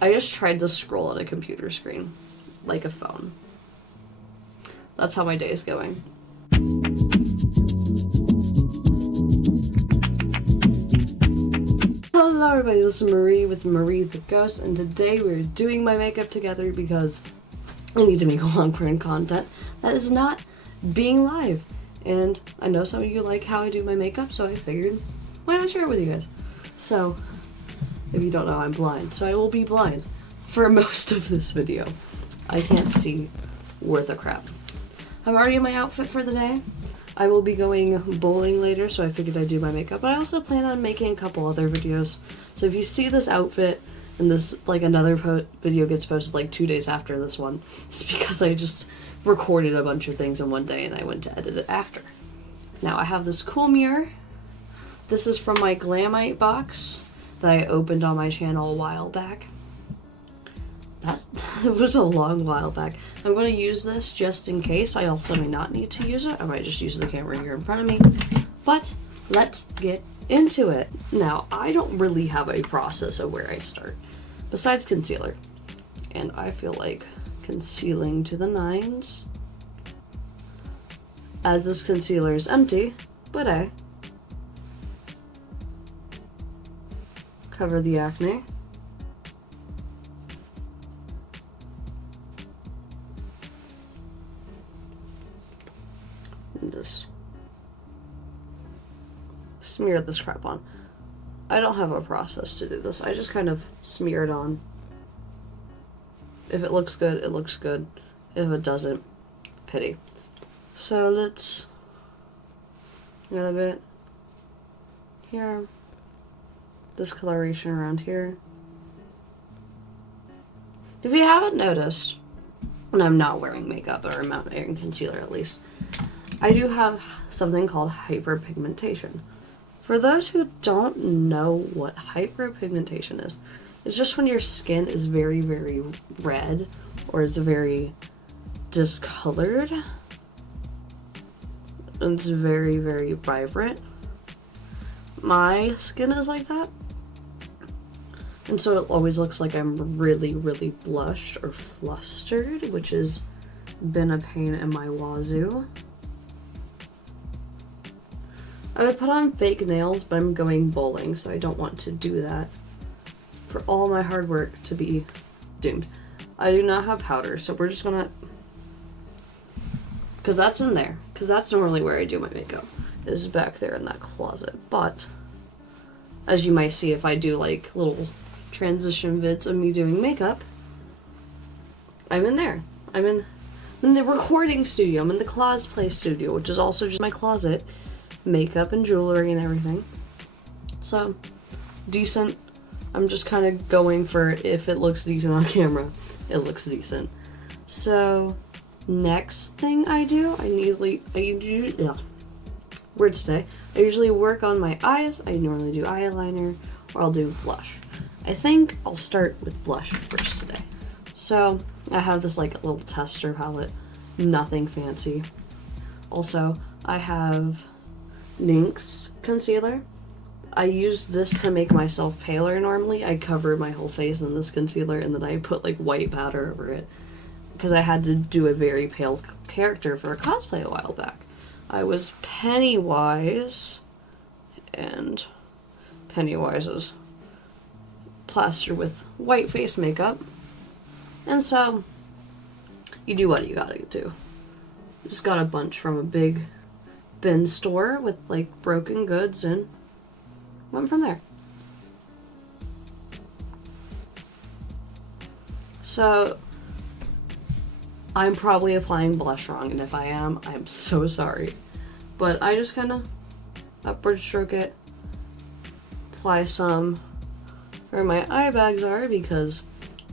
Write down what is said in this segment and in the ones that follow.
I just tried to scroll at a computer screen, like a phone. That's how my day is going. Hello everybody, this is Marie with Marie the Ghost, and today we're doing my makeup together because I need to make a long-form content that is not being live. And I know some of you like how I do my makeup, so I figured, why not share it with you guys? So, if you don't know, I'm blind, so I will be blind for most of this video. I can't see worth a crap. I'm already in my outfit for the day. I will be going bowling later, so I figured I'd do my makeup, but I also plan on making a couple other videos. So if you see this outfit and this, like, another video gets posted like 2 days after this one, it's because I just recorded a bunch of things in one day and I went to edit it after. Now I have this cool mirror. This is from my Glamite box that I opened on my channel a while back. It was a long while back. I'm going to use this just in case. I also may not need to use it. I might just use the camera here in front of me. But let's get into it. Now, I don't really have a process of where I start, besides concealer. And I feel like concealing to the nines. As this concealer is empty, but I cover the acne. And just smear this crap on. I don't have a process to do this. I just kind of smear it on. If it looks good, it looks good. If it doesn't, pity. So let's get a bit here. Discoloration around here. If you haven't noticed, and I'm not wearing makeup, or I'm not wearing concealer at least, I do have something called hyperpigmentation. For those who don't know what hyperpigmentation is, it's just when your skin is very, very red, or it's very discolored. It's very, very vibrant. My skin is like that. And so it always looks like I'm really, really blushed or flustered, which has been a pain in my wazoo. I would put on fake nails, but I'm going bowling, so I don't want to do that. For all my hard work to be doomed. I do not have powder, so we're just gonna... Because that's in there. Because that's normally where I do my makeup. Is back there in that closet. But, as you might see if I do like little transition vids of me doing makeup, I'm in there. I'm in the recording studio. I'm in the cosplay studio, which is also just my closet. Makeup and jewelry and everything. So, decent. I'm just kind of going for if it looks decent on camera, it looks decent. So, next thing I do, word today. I usually work on my eyes. I normally do eyeliner, or I'll do blush. I think I'll start with blush first today. So, I have this like little tester palette, nothing fancy. Also, I have NYX concealer. I use this to make myself paler normally. I cover my whole face in this concealer and then I put like white powder over it because I had to do a very pale character for a cosplay a while back. I was Pennywise, and Pennywise is plastered with white face makeup. And so, you do what you gotta do. Just got a bunch from a big bin store with like broken goods and went from there. So, I'm probably applying blush wrong, and if I am, I'm so sorry. But I just kind of upward stroke it, apply some where my eye bags are because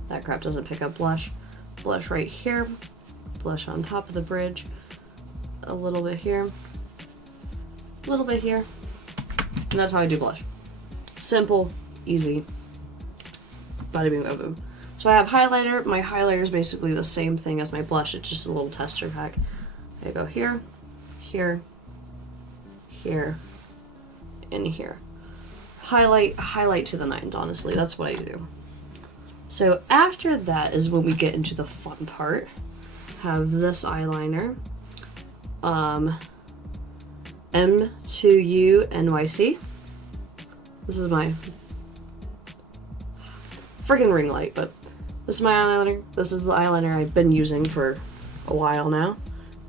that crap doesn't pick up blush. Blush right here, blush on top of the bridge, a little bit here, a little bit here, and that's how I do blush. Simple, easy, bada bing bada boom. So I have highlighter. My highlighter is basically the same thing as my blush. It's just a little tester pack. I go here, here, here, and here. Highlight to the nines, honestly. That's what I do. So after that is when we get into the fun part. Have this eyeliner. M2U NYC. This is my friggin' ring light, but this is my eyeliner. This is the eyeliner I've been using for a while now.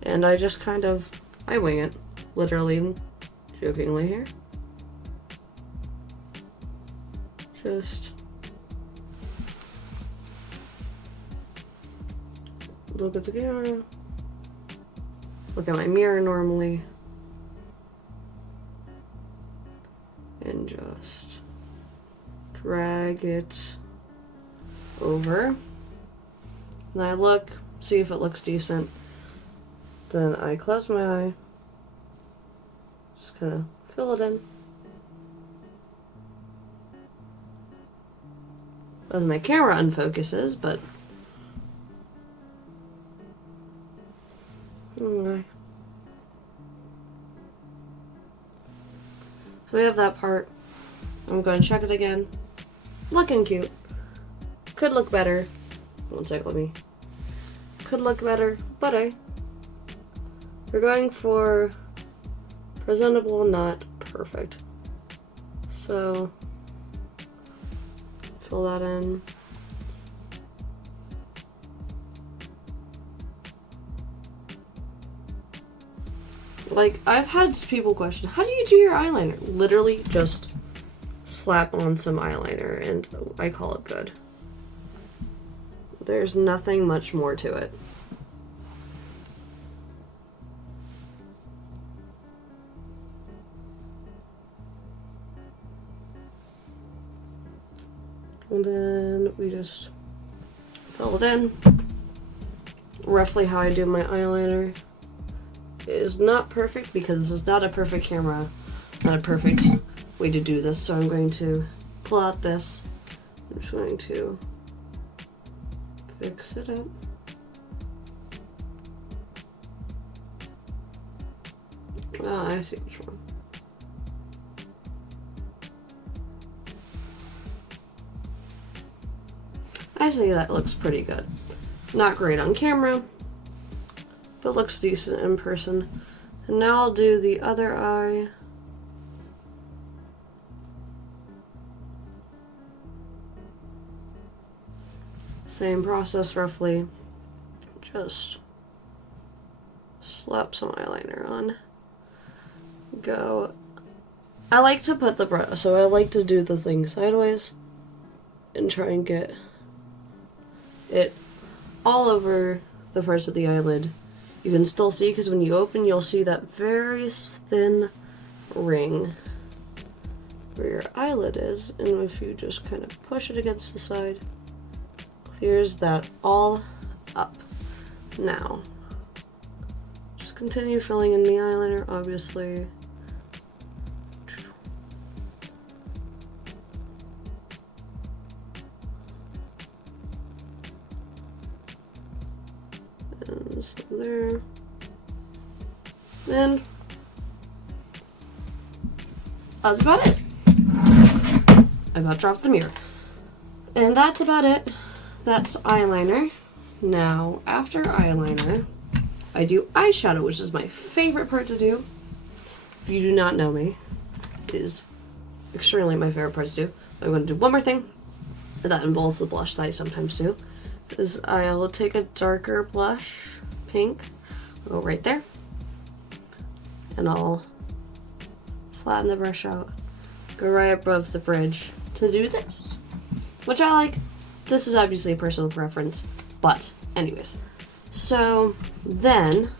And I just I wing it. Literally, jokingly here. Just look at the camera. Look at my mirror normally. And just drag it over. And I look, see if it looks decent. Then I close my eye. Just kind of fill it in. As my camera unfocuses, but okay. So we have that part. I'm going to check it again. Looking cute. Could look better. Don't tickle me. Could look better, but we're going for presentable, not perfect. So fill that in. Like, I've had people question, how do you do your eyeliner? Literally just slap on some eyeliner and I call it good. There's nothing much more to it. And then we just fill it in. Roughly how I do my eyeliner is not perfect because this is not a perfect camera, not a perfect way to do this. So I'm going to pull out this. I'm just going to fix it up. Ah, I see which one. I say that looks pretty good. Not great on camera, but looks decent in person. And now I'll do the other eye. Same process roughly. Just slap some eyeliner on. Go. I like to put the brush, so I like to do the thing sideways and try and get it all over the parts of the eyelid. You can still see, because when you open, you'll see that very thin ring where your eyelid is, and if you just kind of push it against the side, clears that all up. Now, just continue filling in the eyeliner, obviously. And so there. And that's about it. I about dropped the mirror. And that's about it. That's eyeliner. Now, after eyeliner, I do eyeshadow, which is my favorite part to do. If you do not know me, it is extremely my favorite part to do. I'm going to do one more thing that involves the blush that I sometimes do. Is I'll take a darker blush, pink, I'll go right there, and I'll flatten the brush out, go right above the bridge to do this, which I like. This is obviously a personal preference, but anyways. So then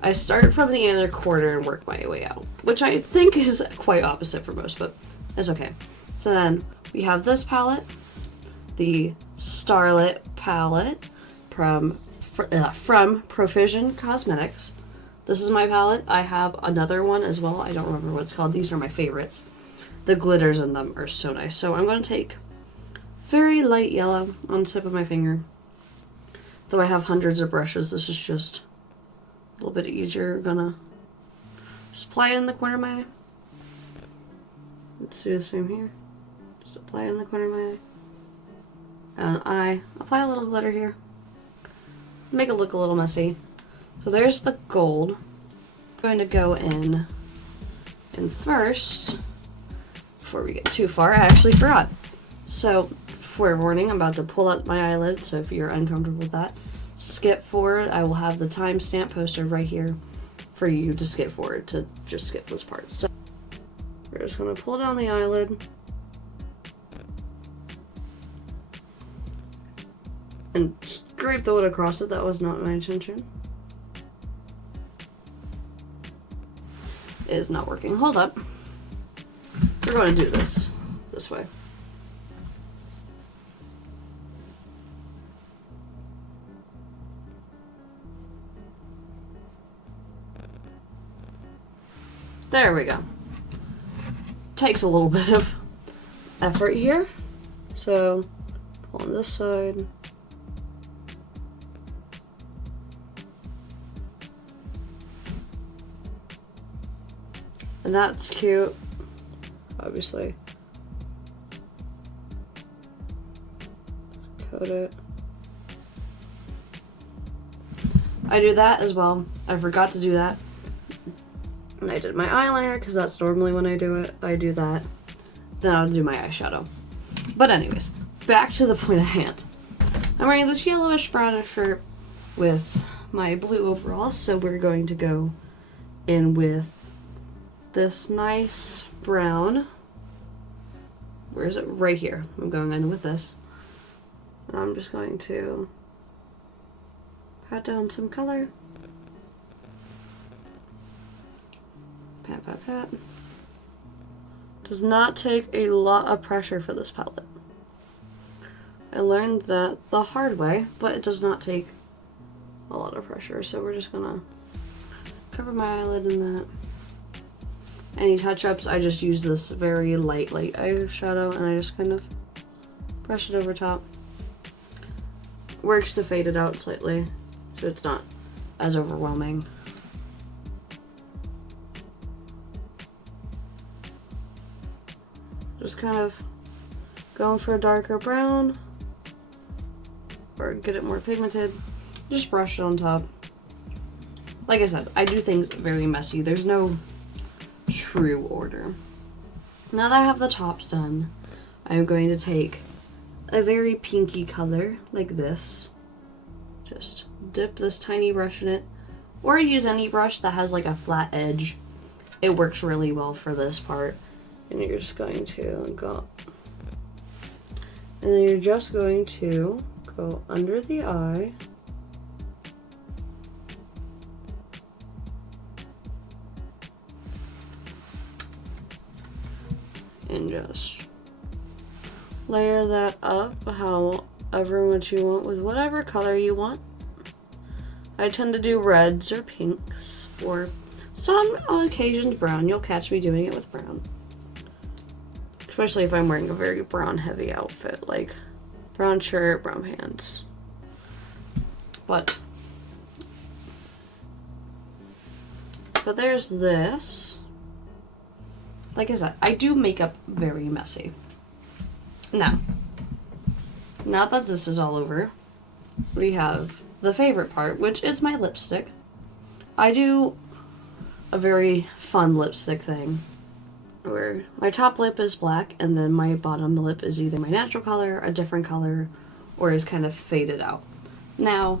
I start from the inner corner and work my way out, which I think is quite opposite for most, but it's okay. So then we have this palette, the Starlit palette from Profusion Cosmetics. This is my palette. I have another one as well. I don't remember what it's called. These are my favorites. The glitters in them are so nice. So I'm going to take very light yellow on the tip of my finger. Though I have hundreds of brushes, this is just a little bit easier. Gonna just apply it in the corner of my eye. Let's do the same here. Just apply it in the corner of my eye. and an eye. Apply a little glitter here. Make it look a little messy. So there's the gold. I'm going to go in, and first, before we get too far, I actually forgot. So, fair warning, I'm about to pull out my eyelid, so if you're uncomfortable with that, skip forward. I will have the timestamp posted right here for you to skip forward, to just skip this part. So, we're just going to pull down the eyelid. And scrape the wood across it. That was not my intention. It is not working. Hold up. We're going to do this way. There we go. Takes a little bit of effort here. So, pull on this side. And that's cute, obviously. Coat it. I do that as well. I forgot to do that. And I did my eyeliner because that's normally when I do it. I do that. Then I'll do my eyeshadow. But anyways, back to the point at hand. I'm wearing this yellowish brownish shirt with my blue overalls, so we're going to go in with this nice brown. Where is it? Right here. I'm going in with this. And I'm just going to pat down some color. Pat, pat, pat. Does not take a lot of pressure for this palette. I learned that the hard way, but it does not take a lot of pressure. So we're just gonna cover my eyelid in that. Any touch-ups, I just use this very light eyeshadow and I just kind of brush it over top. Works to fade it out slightly, so it's not as overwhelming. Just kind of going for a darker brown, or get it more pigmented. Just brush it on top. Like I said, I do things very messy. There's no true order. Now that I have the tops done, I'm going to take a very pinky color like this. Just dip this tiny brush in it, or use any brush that has like a flat edge. It works really well for this part. And you're just going to go, and then you're just going to go under the eye. And just layer that up however much you want with whatever color you want. I tend to do reds or pinks, or some occasions brown. You'll catch me doing it with brown. Especially if I'm wearing a very brown heavy outfit, like brown shirt, brown pants. But there's this. Like I said, I do makeup very messy. Now that this is all over, we have the favorite part, which is my lipstick. I do a very fun lipstick thing where my top lip is black and then my bottom lip is either my natural color, a different color, or is kind of faded out. Now,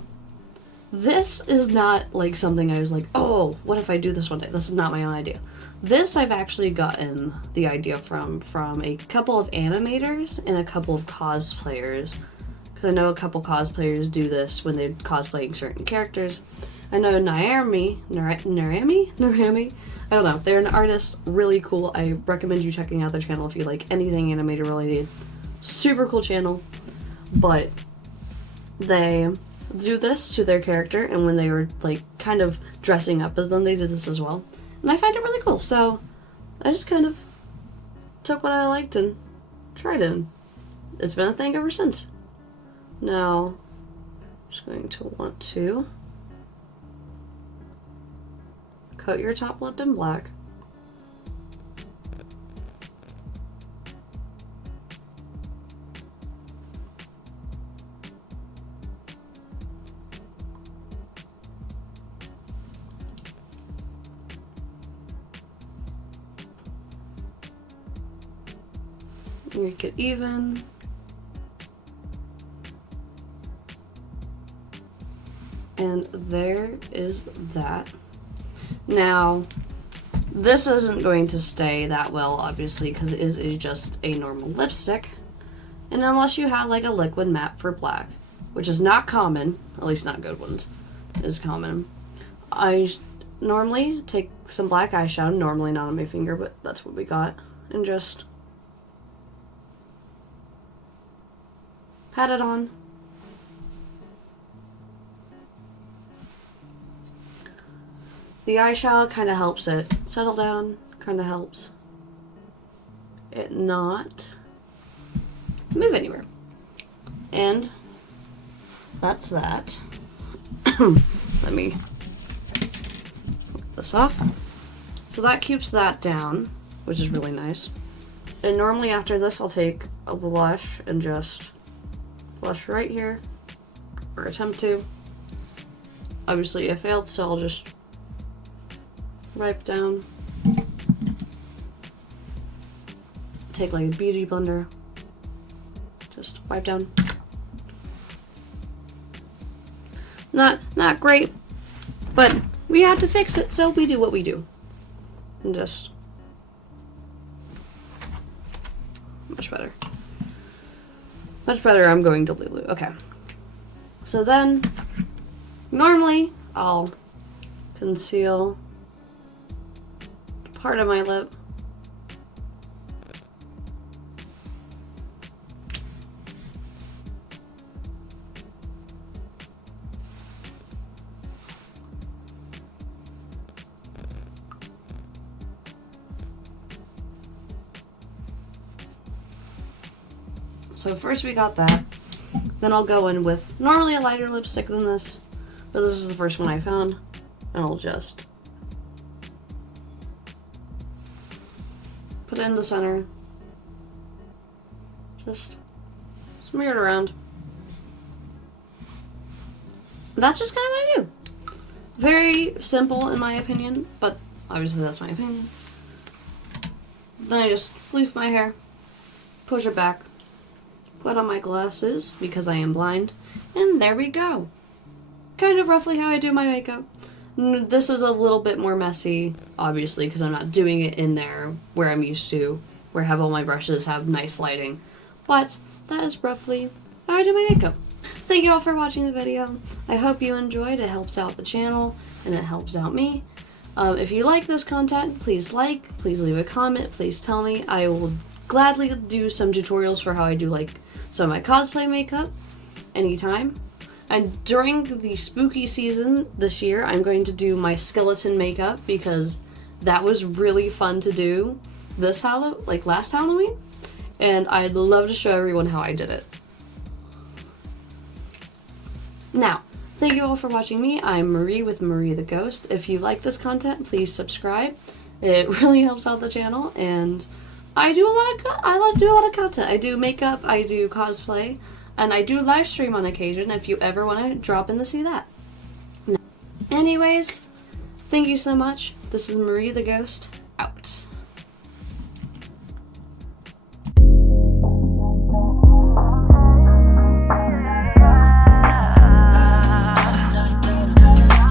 this is not like something I was like, oh, what if I do this one day? This is not my own idea. This I've actually gotten the idea from a couple of animators and a couple of cosplayers. Because I know a couple cosplayers do this when they're cosplaying certain characters. I know Narami, I don't know. They're an artist, really cool. I recommend you checking out their channel if you like anything animator related. Super cool channel. But they do this to their character, and when they were like kind of dressing up as them, they did this as well. And I find it really cool. So I just kind of took what I liked and tried it. It's been a thing ever since. Now, I'm just going to want to coat your top lip in black. Make it even. And there is that. Now, this isn't going to stay that well, obviously, because it is just a normal lipstick. And unless you have like a liquid matte for black, which is not common, at least not good ones, is common. I normally take some black eyeshadow, normally not on my finger, but that's what we got, and just pat it on. The eyeshadow kind of helps it settle down, kind of helps it not move anywhere. And that's that. Let me take this off. So that keeps that down, which is really nice. And normally after this, I'll take a blush and just blush right here, or attempt to. Obviously it failed, so I'll just wipe down. Take like a beauty blender, just wipe down. Not great, but we have to fix it, so we do what we do. And just much better. Much better. I'm going to Lulu. Okay. So then, normally I'll conceal part of my lip. So first we got that. Then I'll go in with normally a lighter lipstick than this, but this is the first one I found, and I'll just put it in the center. Just smear it around. That's just kind of what I do. Very simple in my opinion, but obviously that's my opinion. Then I just floof my hair, push it back, put on my glasses because I am blind, and there we go. Kind of roughly how I do my makeup. This is a little bit more messy, obviously, because I'm not doing it in there where I'm used to, where I have all my brushes, have nice lighting. But that is roughly how I do my makeup. Thank you all for watching the video. I hope you enjoyed. It helps out the channel, and it helps out me. If you like this content, please please leave a comment, please tell me. I will gladly do some tutorials for how I do like some of my cosplay makeup anytime. And during the spooky season this year, I'm going to do my skeleton makeup because that was really fun to do this last Halloween, and I'd love to show everyone how I did it. Now, thank you all for watching me. I'm Marie with Marie the Ghost. If you like this content, please subscribe. It really helps out the channel, and I do a lot of content. I do makeup, I do cosplay, and I do live stream on occasion if you ever want to drop in to see that. Anyways, thank you so much. This is Marie the Ghost, out.